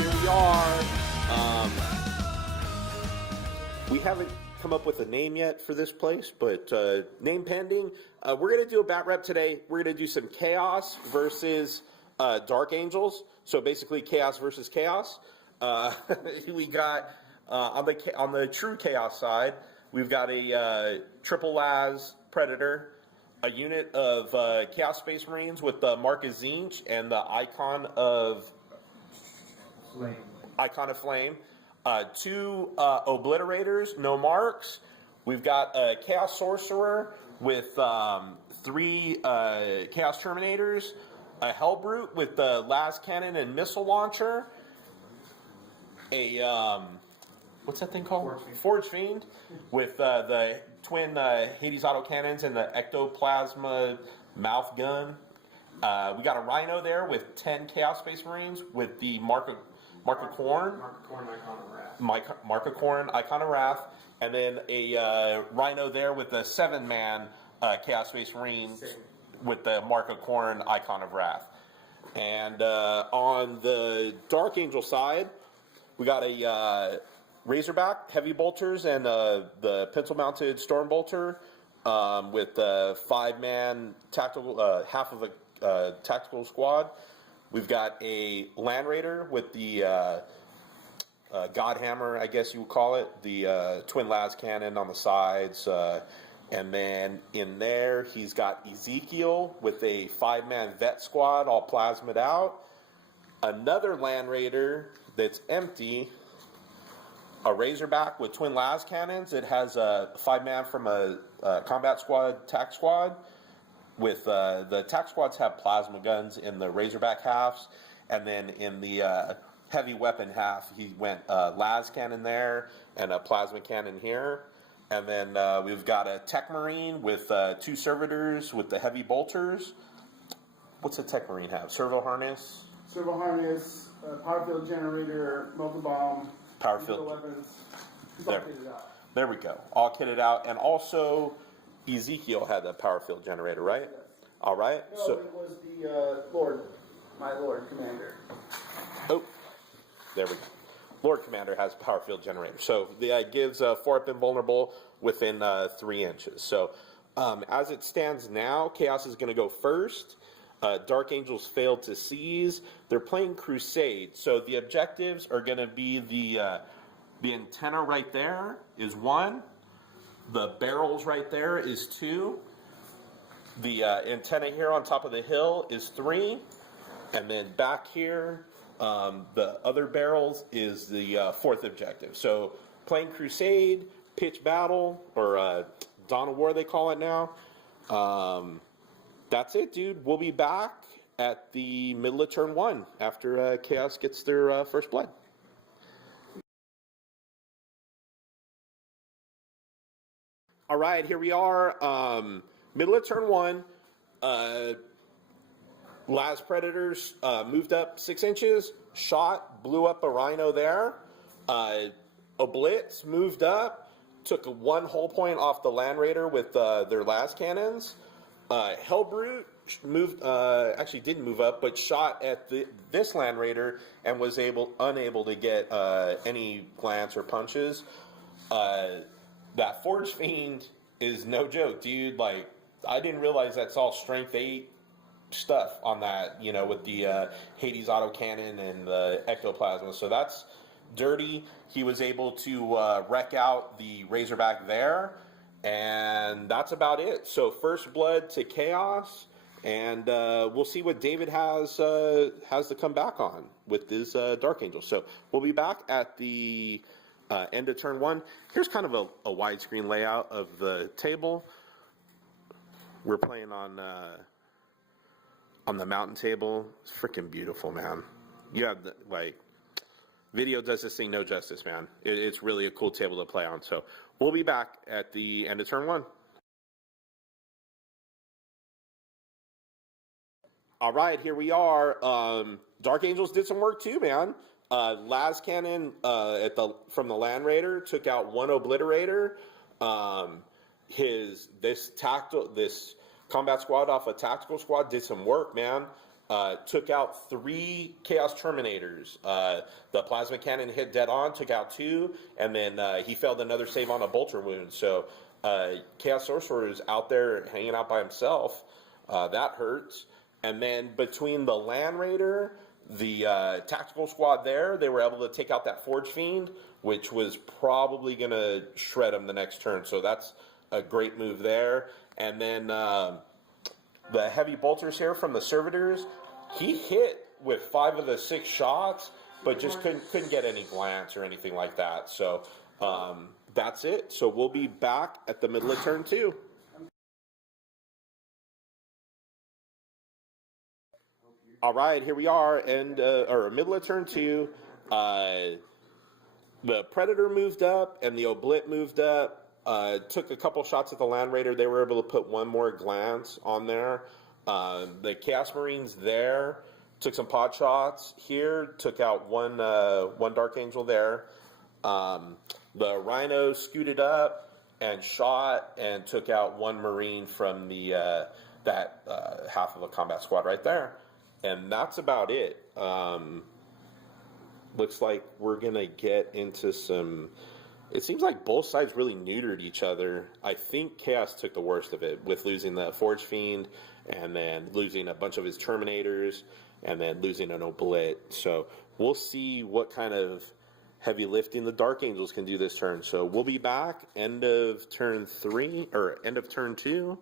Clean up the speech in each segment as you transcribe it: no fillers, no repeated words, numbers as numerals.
here we are. We haven't come up with a name yet for this place, but name pending. We're going to do a BatRep today. We're going to do some Chaos versus Dark Angels. So basically Chaos versus Chaos. We got on the true Chaos side, we've got a triple Laz Predator, a unit of Chaos Space Marines with the Mark of Tzeentch and the Icon of Flame. Two Obliterators, no marks. We've got a Chaos Sorcerer with three Chaos Terminators, a Hellbrute with the Las Cannon and Missile Launcher, a what's that thing called? Forge Fiend with the twin Hades autocannons and the Ectoplasma mouth gun. We got a Rhino there with 10 Chaos Space Marines with the Mark of Khorne, Icon of Wrath, and then a Rhino there with a 7-man Chaos Space Marines with the Mark of Khorne, Icon of Wrath. And on the Dark Angel side, we got a Razorback Heavy Bolters and the pencil-mounted Storm Bolter with the 5-man tactical, half of a tactical squad. We've got a Land Raider with the Godhammer, I guess you would call it, the twin Las Cannon on the sides. And then in there, he's got Ezekiel with a 5-man vet squad all plasmid out. Another Land Raider that's empty, a Razorback with twin Las Cannons. It has a 5-man from a combat squad, tac squad. With the tac squads have plasma guns in the Razorback halves, and then in the heavy weapon half, he went Las cannon there and a plasma cannon here, and then we've got a Tech Marine with 2 servitors with the heavy bolters. What's a Tech Marine have? Servo harness, power field generator, mocha bomb, power field weapons. There we go, all kitted out, and also Ezekiel had a power field generator, right? Yes. All right. No, so it was the my Lord Commander. Oh, there we go. Lord Commander has a power field generator. So the gives 4 up invulnerable within 3 inches. So as it stands now, Chaos is going to go first. Dark Angels failed to seize. They're playing Crusade. So the objectives are going to be the antenna right there is 1. The barrels right there is 2. The antenna here on top of the hill is 3. And then back here, the other barrels is the 4th objective. So playing Crusade, pitch battle, or Dawn of War they call it now. That's it, dude. We'll be back at the middle of turn 1 after Chaos gets their first blood. All right, here we are, middle of turn 1. Laz Predators moved up 6 inches, shot, blew up a Rhino there. Oblitz moved up, took 1 hull point off the Land Raider with their Las cannons. Hellbrute moved, actually didn't move up, but shot at this Land Raider and was unable to get any glance or punches. That Forge Fiend is no joke, dude. Like, I didn't realize that's all strength 8 stuff on that, you know, with the Hades autocannon and the ectoplasma. So that's dirty. He was able to wreck out the Razorback there, and that's about it. So first blood to Chaos, and we'll see what David has to come back on with his Dark Angel. So we'll be back at the end of turn 1. Here's kind of a widescreen layout of the table. We're playing on the mountain table. It's freaking beautiful, man. You have video does this thing no justice, man. It's really a cool table to play on. So we'll be back at the end of turn 1. All right, here we are. Dark Angels did some work too, man. Las Cannon from the Land Raider took out 1 Obliterator. This combat squad off a tactical squad did some work, man. took out 3 Chaos Terminators. The Plasma Cannon hit dead on, took out 2, and then he failed another save on a Bolter Wound. So Chaos Sorcerer is out there hanging out by himself. That hurts. And then between the Land Raider, the tactical squad there, they were able to take out that Forge Fiend, which was probably going to shred him the next turn. So that's a great move there. And then the heavy bolters here from the servitors, he hit with 5 of the 6 shots, but just couldn't get any glance or anything like that. So that's it. So we'll be back at the middle of turn 2. All right, here we are, and or middle of turn 2. The Predator moved up, and the Oblit moved up. Took a couple shots at the Land Raider. They were able to put one more glance on there. The Chaos Marines there took some pot shots here. Took out one Dark Angel there. The Rhino scooted up and shot and took out 1 Marine from the that half of a combat squad right there. And that's about it. Looks like we're going to get into some... It seems like both sides really neutered each other. I think Chaos took the worst of it with losing the Forge Fiend and then losing a bunch of his Terminators and then losing an Oblit. So we'll see what kind of heavy lifting the Dark Angels can do this turn. So we'll be back end of turn 3 or end of turn 2.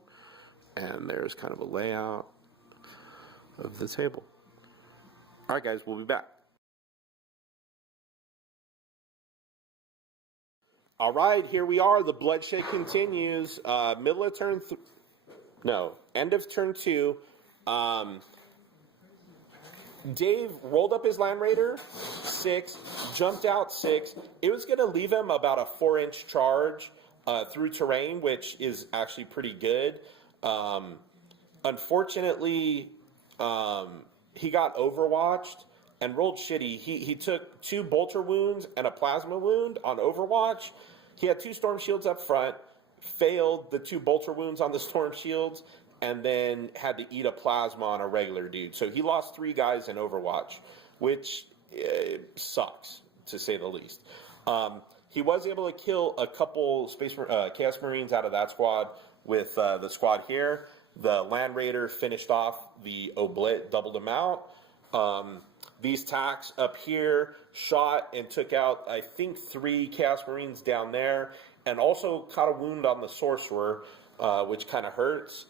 And there's kind of a layout of the table. All right, guys, we'll be back. All right, here we are. The bloodshed continues. Middle of turn... end of turn 2. Dave rolled up his Land Raider, 6, jumped out 6. It was going to leave him about a 4-inch charge through terrain, which is actually pretty good. Unfortunately, he got overwatched and rolled shitty. He took 2 bolter wounds and a plasma wound on Overwatch. He had 2 storm shields up front, failed the 2 bolter wounds on the storm shields, and then had to eat a plasma on a regular dude. So he lost 3 guys in Overwatch, which sucks, to say the least. He was able to kill a couple Chaos Marines out of that squad with the squad here. The Land Raider finished off the Oblit, doubled him out. These tacks up here shot and took out, I think, 3 Chaos Marines down there, and also caught a wound on the Sorcerer, which kind of hurts.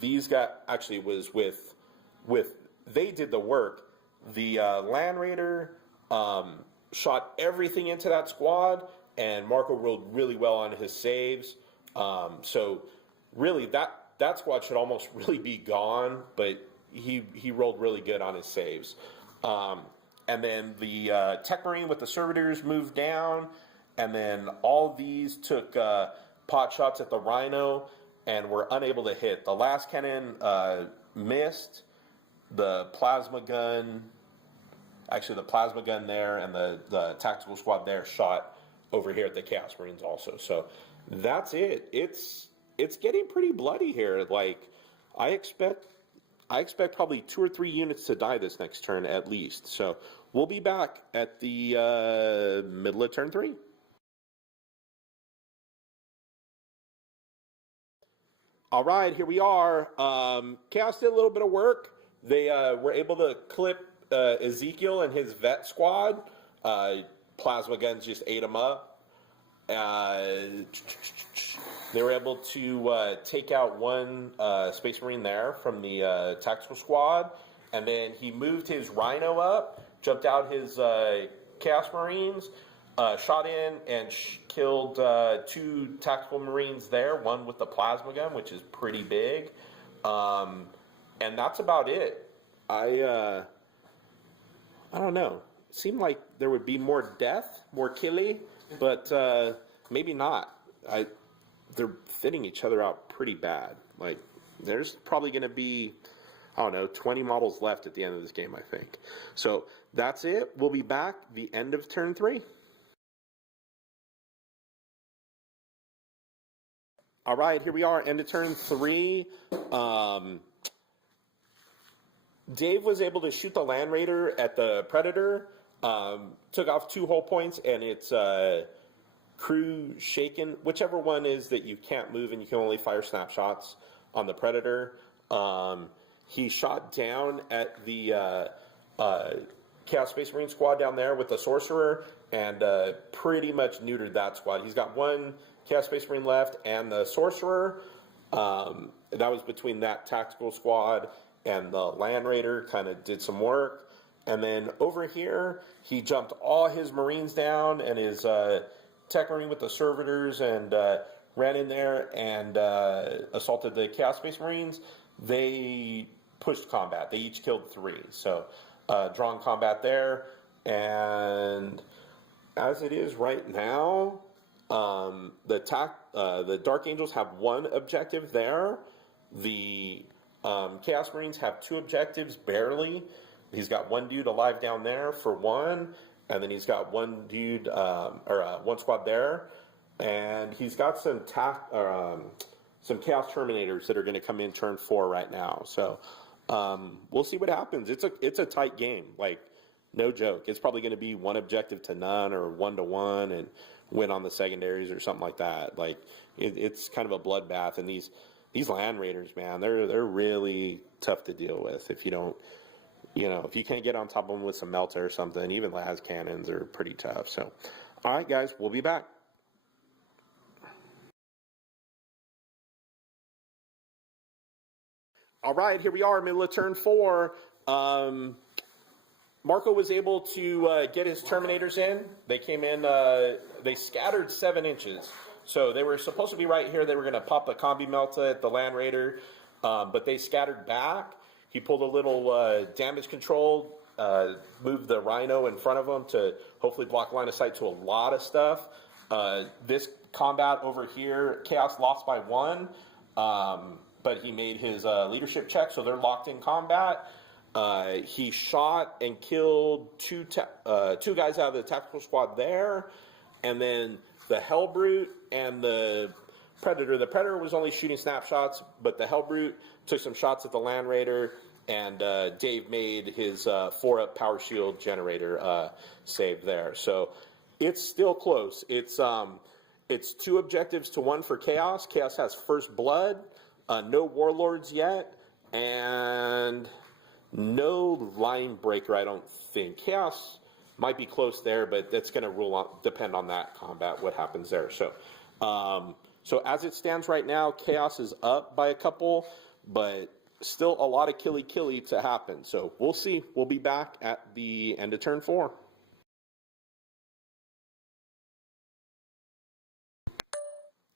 These guys actually was with they did the work. The Land Raider shot everything into that squad, and Marco rolled really well on his saves. So really, that squad should almost really be gone, but he rolled really good on his saves. And then the Tech Marine with the Servitors moved down, and then all these took pot shots at the Rhino and were unable to hit. The last cannon missed. The plasma gun there and the tactical squad there shot over here at the Chaos Marines also. So that's it. It's getting pretty bloody here. Like, I expect probably 2 or 3 units to die this next turn at least. So we'll be back at the middle of turn 3. All right, here we are. Chaos did a little bit of work. They were able to clip Ezekiel and his vet squad. Plasma guns just ate him up. They were able to take out 1 Space Marine there from the tactical squad, and then he moved his Rhino up, jumped out his Chaos Marines, shot in and killed 2 tactical Marines there, 1 with the plasma gun, which is pretty big, and that's about it. I don't know. It seemed like there would be more death, more killy, but maybe not. They're thinning each other out pretty bad. Like, there's probably going to be, I don't know, 20 models left at the end of this game, I think. So that's it. We'll be back the end of turn 3. All right, here we are, end of turn 3. Dave was able to shoot the Land Raider at the Predator, took off 2 hull points, and it's crew shaken, whichever one is that you can't move and you can only fire snapshots on the Predator. He shot down at the Chaos Space Marine squad down there with the Sorcerer and pretty much neutered that squad. He's got 1 Chaos Space Marine left and the Sorcerer. That was between that tactical squad and the Land Raider, kind of did some work. And then over here, he jumped all his Marines down and his Tech Marine with the Servitors and ran in there and assaulted the Chaos Space Marines. They pushed combat. They each killed 3. So drawn combat there. And as it is right now, the Dark Angels have 1 objective there. The Chaos Marines have 2 objectives, barely. He's got 1 dude alive down there for 1, and then he's got 1 dude, 1 squad there, and he's got some Chaos Terminators that are going to come in turn 4 right now. So we'll see what happens. It's a tight game, like no joke. It's probably going to be 1 objective to none or 1 to 1, and win on the secondaries or something like that. Like it's kind of a bloodbath, and these Land Raiders, man, they're really tough to deal with if you don't, if you can't get on top of them with some Melta or something. Even las cannons are pretty tough. So, all right, guys, we'll be back. All right, here we are, middle of turn 4. Marco was able to get his Terminators in. They came in, they scattered 7 inches. So they were supposed to be right here. They were going to pop the Combi Melta at the Land Raider, but they scattered back. He pulled a little damage control, moved the Rhino in front of him to hopefully block line of sight to a lot of stuff. This combat over here, Chaos lost by 1, but he made his leadership check, so they're locked in combat. He shot and killed 2 guys out of the tactical squad there, and then the Hellbrute and the Predator. The Predator was only shooting snapshots, but the Hellbrute took some shots at the Land Raider, and Dave made his 4-up power shield generator save there. So it's still close. It's 2 objectives to 1 for Chaos. Chaos has first blood, no Warlords yet, and no line breaker, I don't think. Chaos might be close there, but that's going to depend on that combat, what happens there. So, so as it stands right now, Chaos is up by a couple, but still a lot of killy to happen. So we'll see. We'll be back at the end of turn 4.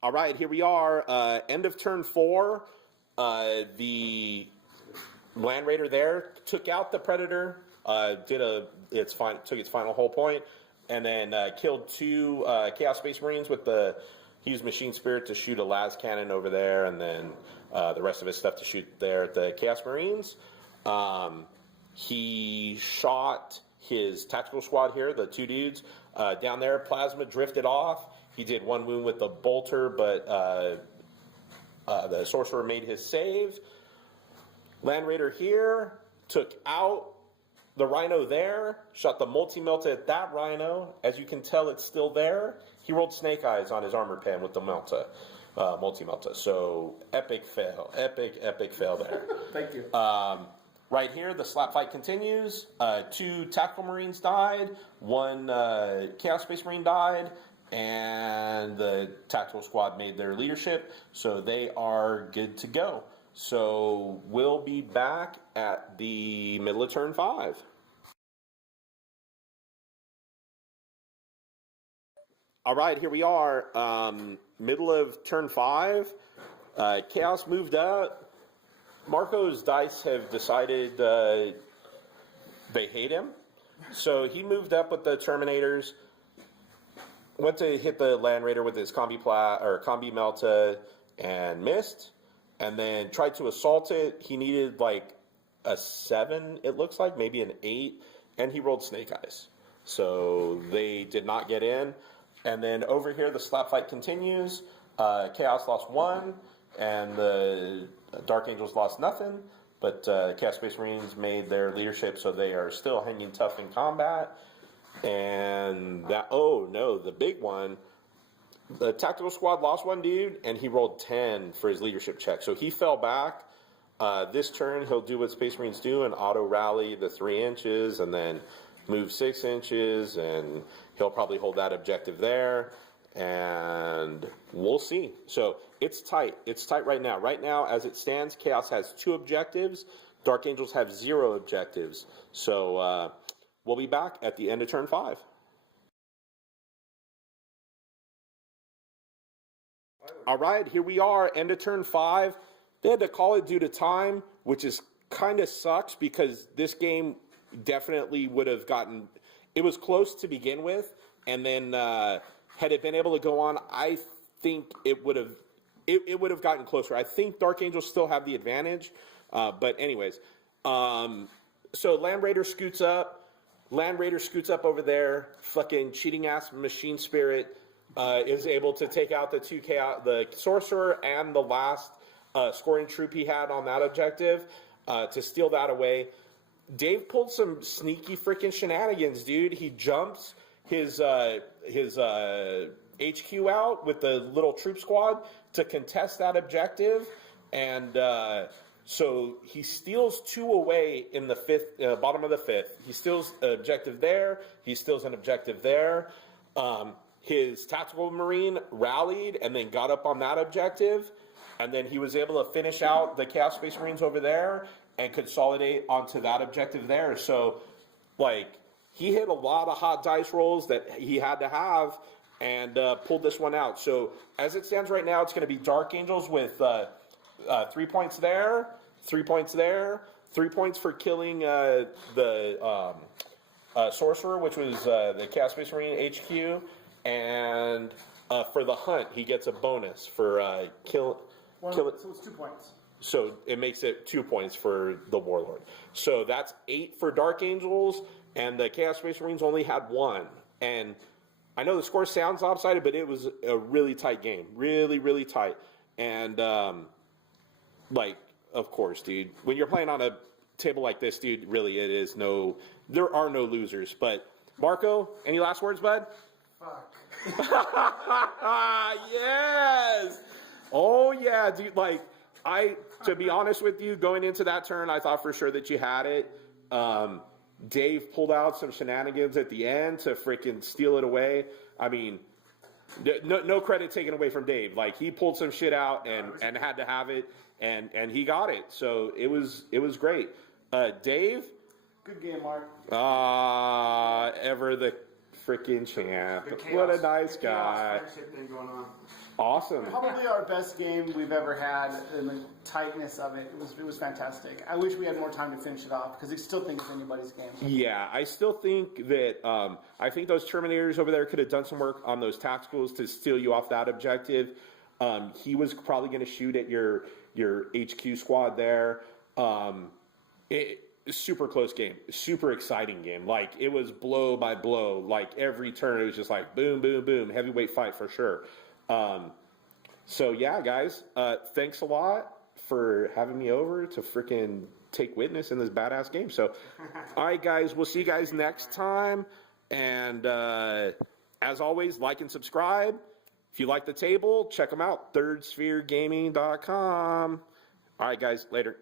All right, here we are. End of turn 4. The Land Raider there took out the Predator, took its final hull point, and then killed 2 Chaos Space Marines with he used Machine Spirit to shoot a las cannon over there, and then the rest of his stuff to shoot there at the Chaos Marines. He shot his tactical squad here, the 2 dudes down there. Plasma drifted off. He did 1 wound with the bolter, but the Sorcerer made his save. Land Raider here took out the Rhino there, shot the multi-Melta at that Rhino. As you can tell, it's still there. He rolled Snake Eyes on his armor pen with the Melta, multi-Melta. So epic fail, epic fail there. Thank you. Right here, the slap fight continues. 2 Tactical Marines died, 1 Chaos Space Marine died, and the Tactical Squad made their leadership, so they are good to go. So we'll be back at the middle of turn 5. All right, here we are, middle of turn 5. Chaos moved up. Marco's dice have decided they hate him, so he moved up with the Terminators. Went to hit the Land Raider with his Combi Melta and missed. And then tried to assault it. He needed like a 7, it looks like, maybe an 8, and he rolled Snake Eyes. So they did not get in. And then over here, the slap fight continues. Chaos lost 1, and the Dark Angels lost nothing. but Chaos Space Marines made their leadership, so they are still hanging tough in combat. And that, oh no, the big one, the tactical squad lost one dude, and he rolled 10 for his leadership check. So he fell back. This turn, he'll do what Space Marines do and auto rally the 3 inches, and then move 6 inches, and he'll probably hold that objective there. And we'll see. So it's tight. It's tight right now. Right now, as it stands, Chaos has 2 objectives. Dark Angels have 0 objectives. So we'll be back at the end of turn 5. All right, here we are, end of turn 5. They had to call it due to time, which is kind of sucks because this game definitely would have gotten, it was close to begin with, and then had it been able to go on, I think it would have gotten closer. I think Dark Angels still have the advantage, but anyways, so Land Raider scoots up. Land Raider scoots up over there. Fucking cheating ass Machine Spirit is able to take out the 2 chaos, the Sorcerer and the last scoring troop he had on that objective to steal that away. Dave pulled some sneaky freaking shenanigans, dude. He jumps his HQ out with the little troop squad to contest that objective, and so he steals 2 away in the 5th, bottom of the 5th. He steals an objective there. He steals an objective there. His tactical marine rallied and then got up on that objective, and then he was able to finish out the Chaos Space Marines over there and consolidate onto that objective there. So, like, he hit a lot of hot dice rolls that he had to have and pulled this one out. So, as it stands right now, it's going to be Dark Angels with 3 points there, 3 points there, 3 points for killing the Sorcerer, which was the Chaos Space Marine HQ, and for the hunt, he gets a bonus for kill. So it's 2 points. So it makes it 2 points for the Warlord. So that's 8 for Dark Angels, and the Chaos Space Marines only had 1. And I know the score sounds lopsided, but it was a really tight game. Really, really tight. And, like, of course, dude, when you're playing on a table like this, dude, really it is there are no losers. But, Marco, any last words, bud? Fuck. Yes! Oh, yeah, dude, like, to be honest with you, going into that turn, I thought for sure that you had it. Dave pulled out some shenanigans at the end to freaking steal it away. I mean, no credit taken away from Dave. Like, he pulled some shit out and had to have it, and he got it. So it was great. Dave? Good game, Mark. Ever the freaking champ. What a nice guy. Thing going on. Awesome. Probably our best game we've ever had, and the tightness of it. It was fantastic. I wish we had more time to finish it off because I still think it's anybody's game. Yeah, I still think that I think those Terminators over there could have done some work on those tacticals to steal you off that objective. He was probably going to shoot at your HQ squad there. Super close game, super exciting game. Like, it was blow by blow. Like, every turn it was just like boom, boom, boom, heavyweight fight for sure. So yeah, guys, thanks a lot for having me over to freaking take witness in this badass game. So, all right, guys, we'll see you guys next time. And as always, like and subscribe. If you like the table, check them out, thirdspheregaming.com. All right, guys, later.